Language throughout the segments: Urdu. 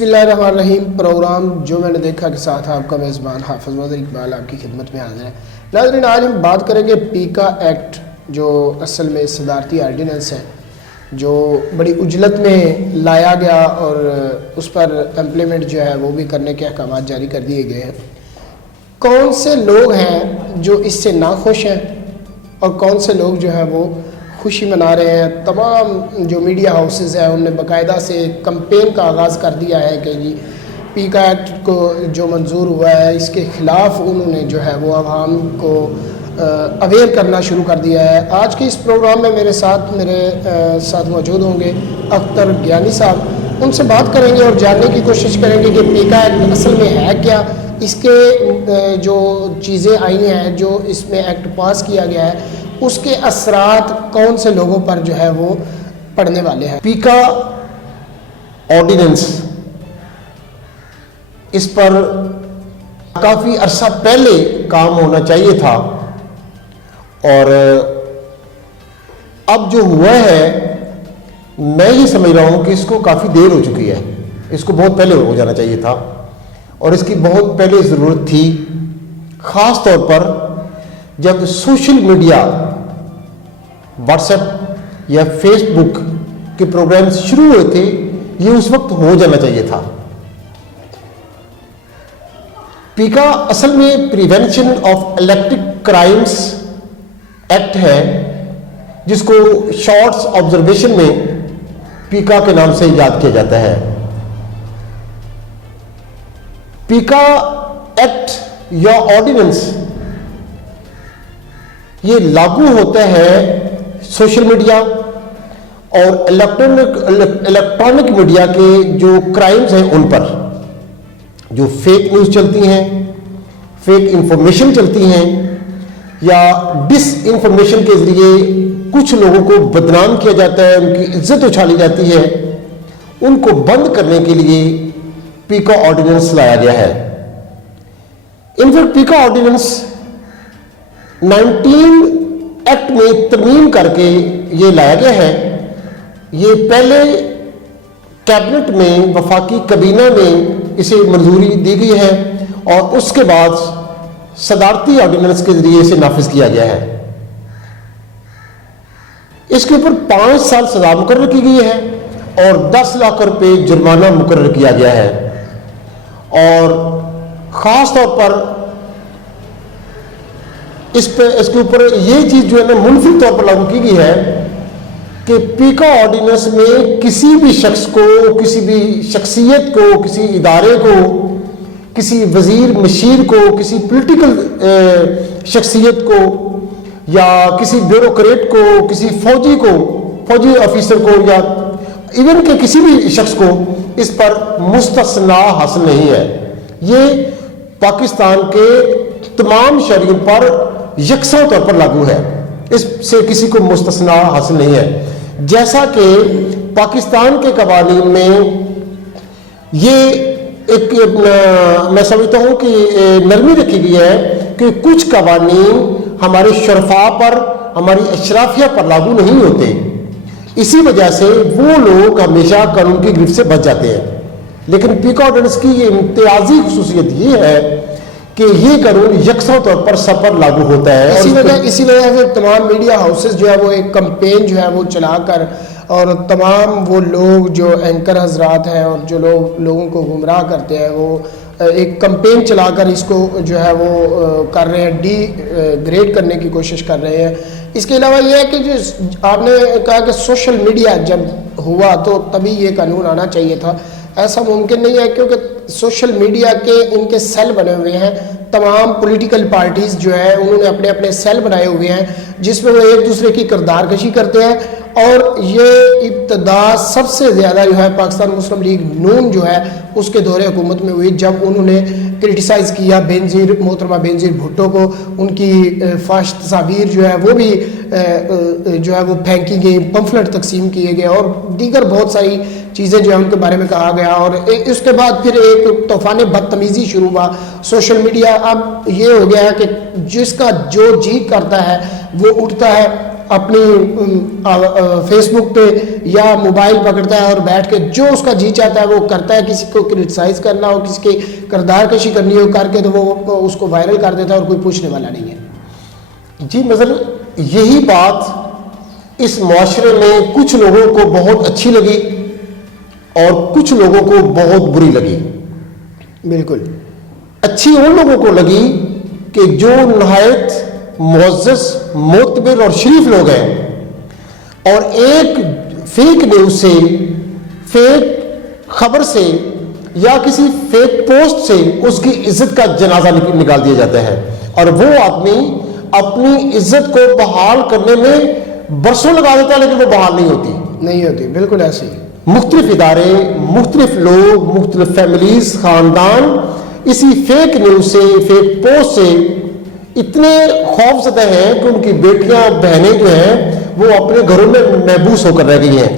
بسم اللہ الرحمن الرحیم. پروگرام جو میں نے دیکھا کے ساتھ آپ کا میزبان حافظ مظہر اقبال آپ کی خدمت میں حاضر ہے. ناظرین، آج ہم بات کریں گے پیکا ایکٹ، جو اصل میں صدارتی آرڈیننس ہے جو بڑی عجلت میں لایا گیا اور اس پر امپلیمنٹ جو ہے وہ بھی کرنے کے احکامات جاری کر دیے گئے ہیں. کون سے لوگ ہیں جو اس سے ناخوش ہیں اور کون سے لوگ جو ہے وہ خوشی منا رہے ہیں؟ تمام جو میڈیا ہاؤسز ہیں ان نے باقاعدہ سے کمپین کا آغاز کر دیا ہے کہ جی پیکا ایکٹ کو جو منظور ہوا ہے اس کے خلاف انہوں نے جو ہے وہ عوام کو اویئر کرنا شروع کر دیا ہے. آج کے اس پروگرام میں میرے ساتھ موجود ہوں گے اختر گیانی صاحب. ان سے بات کریں گے اور جاننے کی کوشش کریں گے کہ پیکا ایکٹ اصل میں ہے کیا، اس کے جو چیزیں آئی ہیں، جو اس میں ایکٹ پاس کیا گیا ہے، اس کے اثرات کون سے لوگوں پر جو ہے وہ پڑنے والے ہیں. پیکا آرڈیننس، اس پر کافی عرصہ پہلے کام ہونا چاہیے تھا اور اب جو ہوا ہے میں یہ سمجھ رہا ہوں کہ اس کو کافی دیر ہو چکی ہے. اس کو بہت پہلے ہو جانا چاہیے تھا اور اس کی بہت پہلے ضرورت تھی، خاص طور پر جب سوشل میڈیا واٹس ایپ یا فیس بک کے پروگرامز شروع ہوئے تھے. یہ اس وقت ہو جانا چاہیے تھا. پیکا اصل میں prevention of electric crimes act ہے، جس کو شارٹس آبزرویشن میں پیکا کے نام سے یاد کیا جاتا ہے. پیکا ایکٹ یا آرڈیننس یہ لاگو ہوتا ہے سوشل میڈیا اور الیکٹرانک میڈیا کے جو کرائمز ہیں ان پر، جو فیک نیوز چلتی ہیں، فیک انفارمیشن چلتی ہیں یا ڈس انفارمیشن کے ذریعے کچھ لوگوں کو بدنام کیا جاتا ہے، ان کی عزت اچھالی جاتی ہے. ان کو بند کرنے کے لیے پیکا آرڈیننس لایا گیا ہے. انفیکٹ پیکا آرڈیننس 19 ایکٹ میں ترمیم کر کے یہ لایا گیا ہے. یہ پہلے کیبنٹ میں وفاقی کابینہ میں اسے منظوری دی گئی ہے اور اس کے بعد صدارتی آرڈیننس کے ذریعے اسے نافذ کیا گیا ہے. اس کے اوپر 5 سال سزا مقرر کی گئی ہے اور 10 لاکھ روپے جرمانہ مقرر کیا گیا ہے. اور خاص طور پر اس کے اوپر یہ چیز جو ہے نا منفی طور پر لاگو کی گئی ہے کہ پیکا آرڈیننس میں کسی بھی شخص کو، کسی بھی شخصیت کو، کسی ادارے کو، کسی وزیر مشیر کو، کسی پولیٹیکل شخصیت کو یا کسی بیوروکریٹ کو، کسی فوجی آفیسر کو یا ایون کہ کسی بھی شخص کو اس پر مستثنا حاصل نہیں ہے. یہ پاکستان کے تمام شہریوں پر یکساں طور پر لاگو ہے. اس سے کسی کو مستثنا حاصل نہیں ہے. جیسا کہ پاکستان کے قوانین میں یہ ایک میں سمجھتا ہوں کہ نرمی رکھی گئی ہے کہ کچھ قوانین ہمارے شرفاء پر، ہماری اشرافیہ پر لاگو نہیں ہوتے. اسی وجہ سے وہ لوگ ہمیشہ قانون کی گرفت سے بچ جاتے ہیں. لیکن پیکا آرڈیننس کی یہ امتیازی خصوصیت یہ ہے کہ یہ قانون یکساں طور پر سب پر لاگو ہوتا ہے. اسی وجہ سے تمام میڈیا ہاؤسز جو ہے وہ ایک کمپین جو ہے وہ چلا کر اور تمام وہ لوگ جو اینکر حضرات ہیں اور جو لوگوں کو گمراہ کرتے ہیں وہ ایک کمپین چلا کر اس کو جو ہے وہ کر رہے ہیں، ڈی گریڈ کرنے کی کوشش کر رہے ہیں. اس کے علاوہ یہ ہے کہ جو آپ نے کہا کہ سوشل میڈیا جب ہوا تو تبھی یہ قانون آنا چاہیے تھا. ایسا ممکن نہیں ہے کیونکہ سوشل میڈیا کے ان کے سیل بنے ہوئے ہیں. تمام پولیٹیکل پارٹیز جو ہیں انہوں نے اپنے اپنے سیل بنائے ہوئے ہیں جس میں وہ ایک دوسرے کی کردار کشی کرتے ہیں. اور یہ ابتدا سب سے زیادہ جو ہے پاکستان مسلم لیگ نون جو ہے اس کے دور حکومت میں ہوئی، جب انہوں نے کرٹیسائز کیا محترمہ بینظیر بھٹو کو. ان کی فحش تصاویر جو ہے وہ بھی جو ہے وہ پھینکی گئی، پمفلٹ تقسیم کیے گئے اور دیگر بہت ساری چیزیں جو ہے ان کے بارے میں کہا گیا. اور اس کے بعد پھر ایک طوفان بدتمیزی شروع ہوا. سوشل میڈیا اب یہ ہو گیا ہے کہ جس کا جو جی کرتا ہے وہ اٹھتا ہے اپنی فیس بک پہ یا موبائل پکڑتا ہے اور بیٹھ کے جو اس کا جی چاہتا ہے وہ کرتا ہے. کسی کو کرٹیسائز کرنا ہو, کسی کی کردار کشی کرنی ہو کر کے, تو وہ اس کو وائرل کر دیتا ہے اور کوئی پوچھنے والا نہیں ہے. جی مثلا یہی بات اس معاشرے میں کچھ لوگوں کو بہت اچھی لگی اور کچھ لوگوں کو بہت بری لگی. بالکل. اچھی ان لوگوں کو لگی کہ جو نہایت معزز, معتبر اور شریف لوگ ہیں, اور ایک فیک نیوز سے, فیک خبر سے یا کسی فیک پوسٹ سے اس کی عزت کا جنازہ نکال دیا جاتا ہے, اور وہ آدمی اپنی عزت کو بحال کرنے میں برسوں لگا دیتا ہے لیکن وہ بحال نہیں ہوتی. بالکل ایسے ہی. مختلف ادارے, مختلف لوگ, مختلف فیملیز, خاندان اسی فیک نیوز سے, فیک پوسٹ سے اتنے خوف زدہ ہیں کہ ان کی بیٹیاں, بہنیں جو ہیں وہ اپنے گھروں میں محبوس ہو کر رہ گئی ہیں.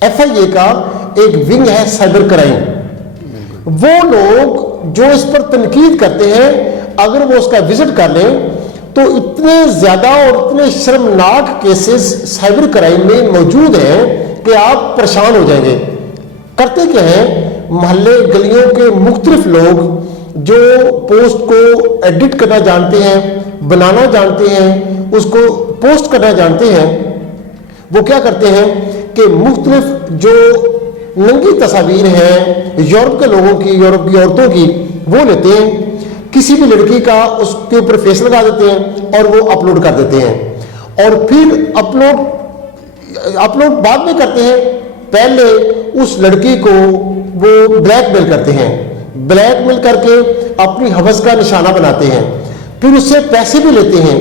ایف آئی اے کا ایک ونگ ہے سائبر کرائم. وہ لوگ جو اس پر تنقید کرتے ہیں, اگر وہ اس کا وزٹ کر لیں تو اتنے زیادہ اور اتنے شرمناک کیسز سائبر کرائم میں موجود ہیں کہ آپ پریشان ہو جائیں گے. کرتے کیا ہیں, محلے گلیوں کے مختلف لوگ جو پوسٹ کو ایڈٹ کرنا جانتے ہیں, بنانا جانتے ہیں, اس کو پوسٹ کرنا جانتے ہیں, وہ کیا کرتے ہیں کہ مختلف جو ننگی تصاویر ہیں یورپ کے لوگوں کی, یورپ کی عورتوں کی, وہ لیتے ہیں, کسی بھی لڑکی کا اس کے اوپر فیس لگا دیتے ہیں اور وہ اپلوڈ کر دیتے ہیں. اور پھر اپلوڈ بعد میں کرتے ہیں, پہلے اس لڑکی کو وہ بلیک میل کرتے ہیں, بلیک میل کر کے اپنی ہوس کا نشانہ بناتے ہیں, پھر اس سے پیسے بھی لیتے ہیں,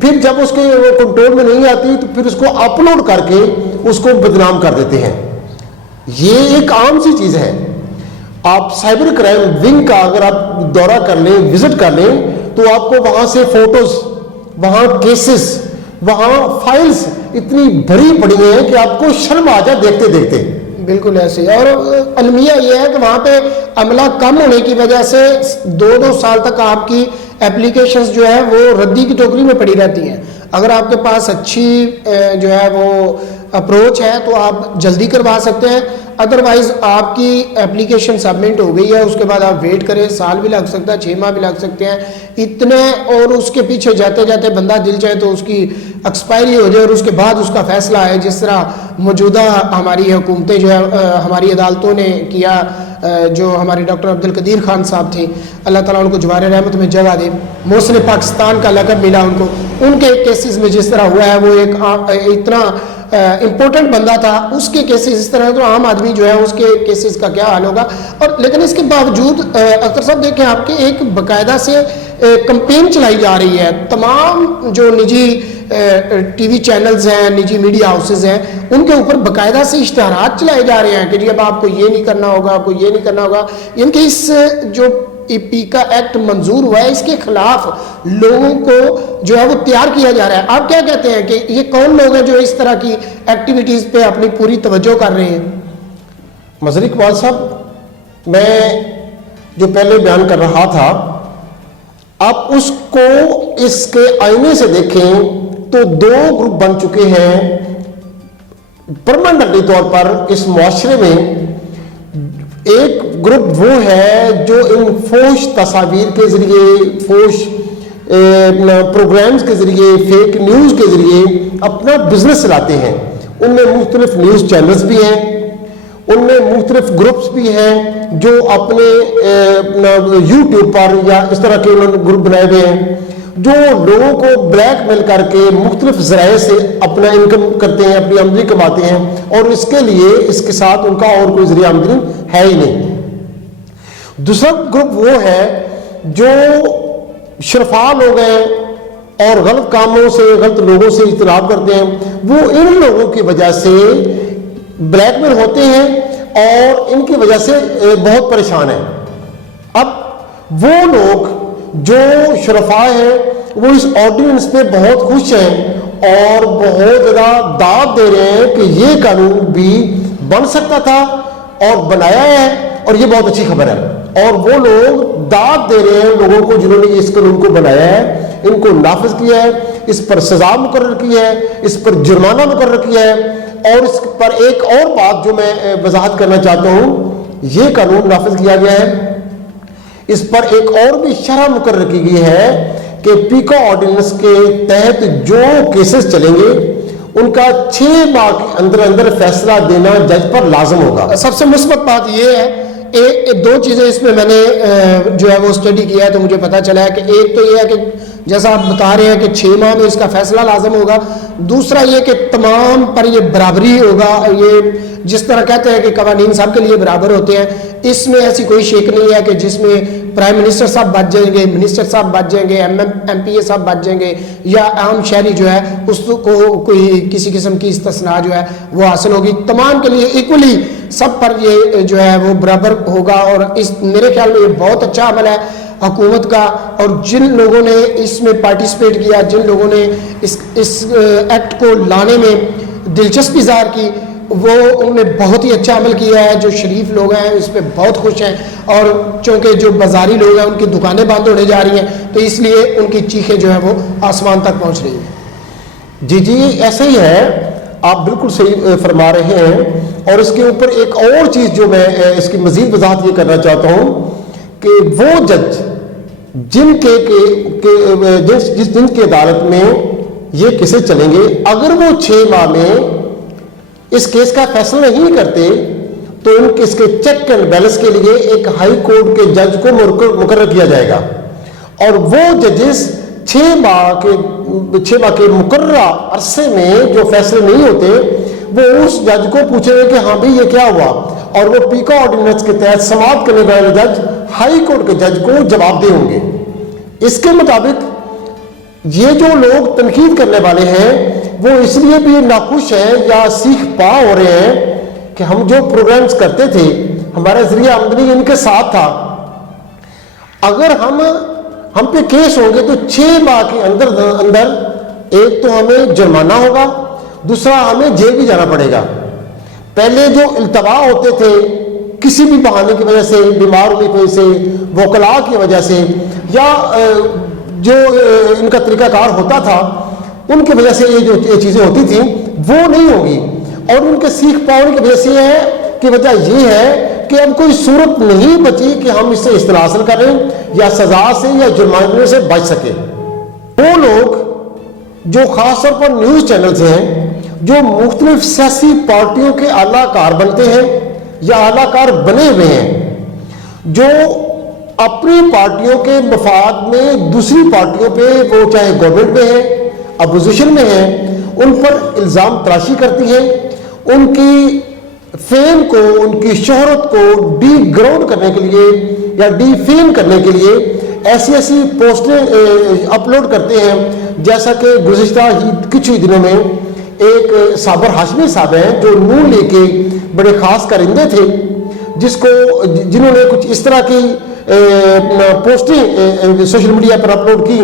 پھر جب اس کے کنٹرول میں نہیں آتی تو پھر اس کو اپلوڈ کر کے اس کو بدنام کر دیتے ہیں. یہ ایک عام سی چیز ہے. آپ سائبر کرائم ونگ کا اگر آپ دورہ کر لیں, وزٹ کر لیں, تو آپ کو وہاں سے فوٹوز, وہاں کیسز, وہاں فائلز اتنی بھری پڑی ہیں کہ آپ کو شرم آ جائے دیکھتے دیکھتے. بالکل ایسے ہی. اور المیہ یہ ہے کہ وہاں پہ عملہ کم ہونے کی وجہ سے 2 سال تک آپ کی اپلیکیشنز جو ہے وہ ردی کی ٹوکری میں پڑی رہتی ہیں. اگر آپ کے پاس اچھی جو ہے وہ اپروچ ہے تو آپ جلدی کروا سکتے ہیں, ادروائز آپ کی اپلیکیشن سبمٹ ہو گئی ہے, اس کے بعد آپ ویٹ کریں, سال بھی لگ سکتا ہے, 6 ماہ بھی لگ سکتے ہیں اتنے, اور اس کے پیچھے جاتے جاتے بندہ دل چاہے تو اس کی ایکسپائری ہو جائے اور اس کے بعد اس کا فیصلہ ہے, جس طرح موجودہ ہماری حکومتیں جو ہے, ہماری عدالتوں نے کیا, جو ہمارے ڈاکٹر عبدالقدیر خان صاحب تھے, اللہ تعالیٰ ان کو جوار رحمت میں جگہ دے, محسن پاکستان کا لقب ملا ان کو. ان کے کیسز میں جس طرح ہوا ہے, وہ ایک اتنا امپورٹنٹ بندہ تھا, اس کے کیسز اس طرح, تو عام آدمی جو ہے اس کے کیسز کا کیا حال ہوگا. اور لیکن اس کے باوجود اختر صاحب دیکھیں آپ کے ایک باقاعدہ سے کمپین چلائی جا رہی ہے. تمام جو نجی ٹی وی چینلز ہیں, نجی میڈیا ہاؤسز ہیں, ان کے اوپر باقاعدہ سے اشتہارات چلائے جا رہے ہیں کہ جی اب آپ کو یہ نہیں کرنا ہوگا, آپ کو یہ نہیں کرنا ہوگا. ان کے اس جو پیکا ایکٹ منظور ہوا ہے, اس کے خلاف لوگوں کو جو ہے وہ تیار کیا جا رہا ہے. آپ کیا کہتے ہیں کہ یہ کون لوگ ہیں جو اس طرح کی ایکٹیویٹیز پہ اپنی پوری توجہ کر رہے ہیں؟ مظہر اقبال صاحب, میں جو پہلے بیان کر رہا تھا, آپ اس کو اس کے آئینے سے دیکھیں تو 2 گروپ بن چکے ہیں پرماننٹلی طور پر اس معاشرے میں. ایک گروپ وہ ہے جو ان فوش تصاویر کے ذریعے, فوش پروگرامز کے ذریعے, فیک نیوز کے ذریعے اپنا بزنس چلاتے ہیں. ان میں مختلف نیوز چینلز بھی ہیں, ان میں مختلف گروپس بھی ہیں جو اپنے یوٹیوب پر یا اس طرح کے انہوں نے گروپ بنائے ہوئے ہیں جو لوگوں کو بلیک میل کر کے مختلف ذرائع سے اپنا انکم کرتے ہیں, اپنی آمدنی کماتے ہیں, اور اس کے لیے اس کے ساتھ ان کا اور کوئی ذریعہ آمدنی ہے ہی نہیں. دوسرا گروپ وہ ہے جو شرفا لوگ ہیں اور غلط کاموں سے, غلط لوگوں سے اجتناب کرتے ہیں. وہ ان لوگوں کی وجہ سے بلیک میل ہوتے ہیں اور ان کی وجہ سے بہت پریشان ہیں. اب وہ لوگ جو شرفا ہیں وہ اس آرڈیننس پہ بہت خوش ہیں اور بہت زیادہ داد دے رہے ہیں کہ یہ قانون بھی بن سکتا تھا اور بنایا ہے اور یہ بہت اچھی خبر ہے. اور وہ لوگ داد دے رہے ہیں لوگوں کو جنہوں نے اس قانون کو بنایا ہے, ان کو نافذ کیا ہے, اس پر سزا مقرر کی ہے، اس پر جرمانہ مقرر کیا ہے، اور اس پر ایک اور بات جو میں وضاحت کرنا چاہتا ہوں، یہ قانون نافذ کیا گیا ہے، اس پر ایک اور بھی شرح مقرر کی گئی ہے کہ پیکا آرڈیننس کے تحت جو کیسز چلیں گے ان کا 6 ماہ کے اندر اندر فیصلہ دینا جج پر لازم ہوگا۔ سب سے مثبت بات یہ ہے، دو چیزیں اس میں نے جو ہے وہ اسٹڈی کیا ہے تو مجھے پتا چلا ہے کہ ایک تو یہ ہے کہ جیسا آپ بتا رہے ہیں کہ 6 ماہ میں اس کا فیصلہ لازم ہوگا، دوسرا یہ کہ تمام پر یہ برابری ہوگا، یہ جس طرح کہتے ہیں کہ قوانین سب کے لیے برابر ہوتے ہیں، اس میں ایسی کوئی شک نہیں ہے کہ جس میں پرائم منسٹر صاحب بچ جائیں گے، منسٹر صاحب بچ جائیں گے، ایم پی اے صاحب بچ جائیں گے، یا عام شہری جو ہے اس کو کوئی کسی قسم کی استثناء جو ہے وہ حاصل ہوگی، تمام کے لیے ایکولی سب پر یہ جو ہے وہ برابر ہوگا۔ اور اس میرے خیال میں یہ بہت اچھا عمل ہے حکومت کا، اور جن لوگوں نے اس میں پارٹیسپیٹ کیا، جن لوگوں نے اس ایکٹ کو لانے میں دلچسپی ظاہر کی، وہ انہوں نے بہت ہی اچھا عمل کیا ہے۔ جو شریف لوگ ہیں اس پہ بہت خوش ہیں، اور چونکہ جو بازاری لوگ ہیں ان کی دکانیں بند ہونے جا رہی ہیں تو اس لیے ان کی چیخیں جو ہیں وہ آسمان تک پہنچ رہی ہیں۔ جی جی ایسا ہی ہے، آپ بالکل صحیح فرما رہے ہیں۔ اور اس کے اوپر ایک اور چیز جو میں اس کی مزید وضاحت یہ کرنا چاہتا ہوں کہ وہ جج جن کی عدالت میں یہ کیسز چلیں گے، اگر وہ 6 ماہ میں اس کیس کا فیصلہ نہیں کرتے تو ان کے اس کے چیک اینڈ بیلنس کے لیے ایک ہائی کورٹ کے جج کو مقرر کیا جائے گا، اور وہ ججز 6 ماہ کے مقررہ عرصے میں جو فیصلے نہیں ہوتے وہ اس جج کو پوچھیں گے کہ ہاں بھئی یہ کیا ہوا، اور وہ پیکا آرڈیننس کے تحت سماعت کرنے والے جج ہائی کورٹ کے جج کو جواب دہ ہوں گے۔ اس کے مطابق یہ جو لوگ تنقید کرنے والے ہیں وہ اس لیے بھی ناخوش ہیں یا سیکھ پا ہو رہے ہیں کہ ہم جو پروگرامز کرتے تھے، ہمارا ذریعہ آمدنی ان کے ساتھ تھا، اگر ہم پہ کیس ہوں گے تو 6 ماہ کے اندر ایک تو ہمیں جرمانہ ہوگا، دوسرا ہمیں جیل بھی جانا پڑے گا۔ پہلے جو التوا ہوتے تھے کسی بھی بہانے کی وجہ سے، بیمار ہونے کی وجہ سے، وکلاء کی وجہ سے، یا جو ان کا طریقہ کار ہوتا تھا ان کی وجہ سے یہ چیزیں ہوتی تھیں، وہ نہیں ہوگی۔ اور ان کے سیکھ پانے کی وجہ سے یہ ہے کہ وجہ یہ ہے کہ اب کوئی صورت نہیں بچی کہ ہم اس سے اصطلاح حاصل کریں یا سزا سے یا جرمانے سے بچ سکیں۔ وہ لوگ جو خاص طور پر نیوز چینلز ہیں جو مختلف سیاسی پارٹیوں کے اعلیٰ کار بنتے ہیں یا اعلیٰ کار بنے ہوئے ہیں، جو اپنی پارٹیوں کے مفاد میں دوسری پارٹیوں پہ، وہ چاہے گورنمنٹ میں ہیں اپوزیشن میں ہیں، ان پر الزام تراشی کرتی ہیں، ان کی فیم کو، ان کی شہرت کو ڈی گراؤنڈ کرنے کے لیے یا ڈی فیم کرنے کے لیے ایسی پوسٹیں اپلوڈ کرتے ہیں، جیسا کہ گزشتہ کچھ ہی دنوں میں ایک صابر ہاشمی صاحب ہیں جو نون لیگ کے بڑے خاص کارندے تھے، جنہوں نے کچھ اس طرح کی پوسٹیں سوشل میڈیا پر اپلوڈ کی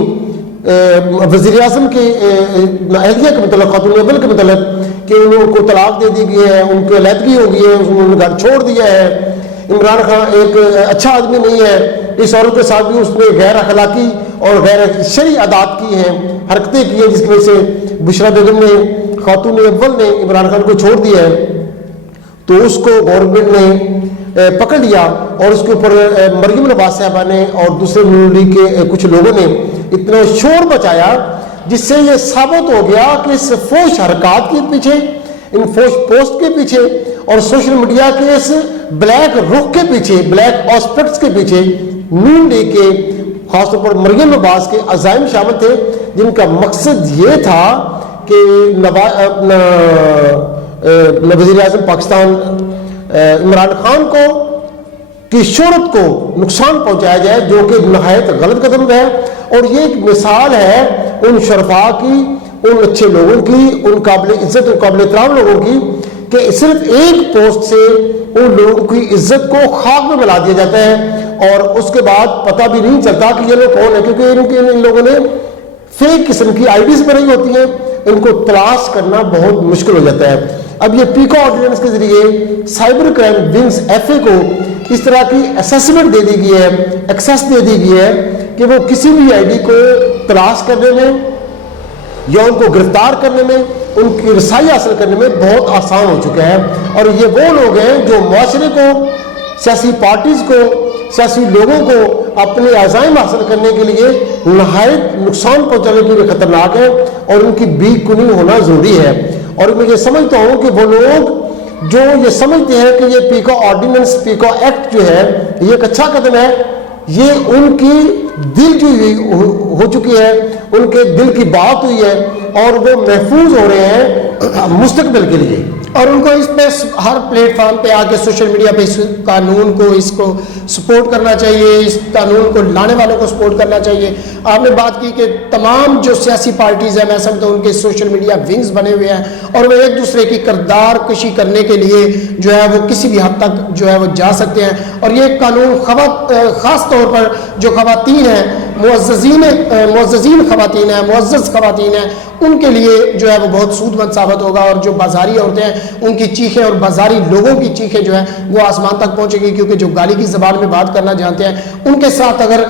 وزیر اعظم کی اہلیہ کے متعلق، خاتون اول کے متعلق، کہ انہوں کو طلاق دے دی گئی ہے، ان کی علیحدگی ہو گئی ہے، انہوں نے گھر چھوڑ دیا ہے، عمران خان ایک اچھا آدمی نہیں ہے، اس عورت کے ساتھ بھی اس نے غیر اخلاقی اور غیر شرعی عادات کی ہیں، حرکتیں کی ہیں، جس کی وجہ سے بشرا بیگم نے، خاتون اول نے عمران خان کو چھوڑ دیا ہے۔ تو اس کو گورنمنٹ نے پکڑ لیا اور اس کے اوپر مریم نواز صاحبہ نے اور دوسرے نون لیگ کے کچھ لوگوں نے اتنا شور مچایا جس سے یہ ثابت ہو گیا کہ اس فوش حرکات کے پیچھے، ان فوش پوسٹ کے پیچھے اور سوشل میڈیا کے اس بلیک رخ کے پیچھے، بلیک آسپیکٹس کے پیچھے نون لیگ کے خاص طور پر مریم نواز کے عزائم شامل تھے، جن کا مقصد یہ تھا کہ وزیر اعظم پاکستان عمران خان کو کی شہرت کو نقصان پہنچایا جائے، جو کہ نہایت غلط قدم ہے۔ اور یہ ایک مثال ہے ان شرفاء کی، ان اچھے لوگوں کی، ان قابل عزت اور قابل احترام لوگوں کی، کہ صرف ایک پوسٹ سے ان لوگوں کی عزت کو خاک میں ملا دیا جاتا ہے اور اس کے بعد پتہ بھی نہیں چلتا کہ یہ لوگ کون ہیں، کیونکہ ان لوگوں نے فیک قسم کی آئی ڈیز بنائی ہوتی ہیں، ان کو تلاش کرنا بہت مشکل ہو جاتا ہے۔ اب یہ پیکا آرڈیننس کے ذریعے cyber crime wings F A کو اس طرح کی اسیسمنٹ دے دی گئی ہے، ایکسیس دے دی گئی ہے کہ وہ کسی بھی آئی ڈی کو تلاش کرنے میں یا ان کو گرفتار کرنے میں، ان کی رسائی حاصل کرنے میں بہت آسان ہو چکا ہے. اور یہ وہ لوگ ہیں جو معاشرے کو، سیاسی پارٹیز کو، سیاسی لوگوں کو اپنے عزائم حاصل کرنے کے لیے نہایت نقصان پہنچانے کے لیے خطرناک ہے، اور ان کی بے کنی ہونا ضروری ہے. اور میں یہ سمجھتا ہوں کہ وہ لوگ جو یہ سمجھتے ہیں کہ یہ پیکا آرڈیننس، پیکا ایکٹ جو ہے یہ ایک اچھا قدم ہے، یہ ان کی دل جو ہو چکی ہے، ان کے دل کی بات ہوئی ہے، اور وہ محفوظ ہو رہے ہیں مستقبل کے لیے. اور ان کو اس پہ ہر پلیٹ فارم پہ آ کے سوشل میڈیا پہ اس قانون کو، اس کو سپورٹ کرنا چاہیے، اس قانون کو لانے والوں کو سپورٹ کرنا چاہیے. آپ نے بات کی کہ تمام جو سیاسی پارٹیز ہیں، میں سمجھتا ہوں ان کے سوشل میڈیا ونگز بنے ہوئے ہیں، اور وہ ایک دوسرے کی کردار کشی کرنے کے لیے جو ہے وہ کسی بھی حد تک جو ہے وہ جا سکتے ہیں. اور یہ قانون خاص طور پر جو خواتین ہیں، معززین خواتین ہیں، معزز خواتین ہیں، ان کے لیے جو ہے وہ بہت سود مند ثابت ہوگا. اور جو بازاری عورتیں ہیں ان کی چیخیں اور بازاری لوگوں کی چیخیں جو ہیں وہ آسمان تک پہنچے گی، کیونکہ جو گالی کی زبان میں بات کرنا جانتے ہیں ان کے ساتھ اگر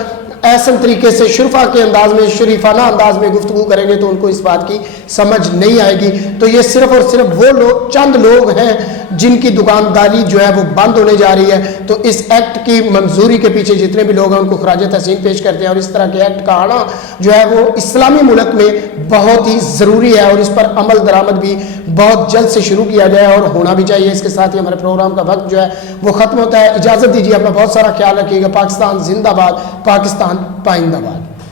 احسن طریقے سے شرفا کے انداز میں، شریفانہ انداز میں گفتگو کریں گے تو ان کو اس بات کی سمجھ نہیں آئے گی. تو یہ صرف اور صرف وہ لوگ، چند لوگ ہیں جن کی دکانداری جو ہے وہ بند ہونے جا رہی ہے. تو اس ایکٹ کی منظوری کے پیچھے جتنے بھی لوگ ہیں ان کو خراج تحسین پیش کرتے ہیں. اور اس طرح کے ایکٹ کا آنا جو ہے وہ اسلامی ملک میں بہت ہی ضروری ہے، اور اس پر عمل درآمد بھی بہت جلد سے شروع کیا جائے اور ہونا بھی چاہیے. اس کے ساتھ ہی ہمارے پروگرام کا وقت جو ہے وہ ختم ہوتا ہے. اجازت دیجیے، اپنا بہت سارا خیال رکھیے گا. پاکستان زندہ باد، پاکستان پائندہ باد.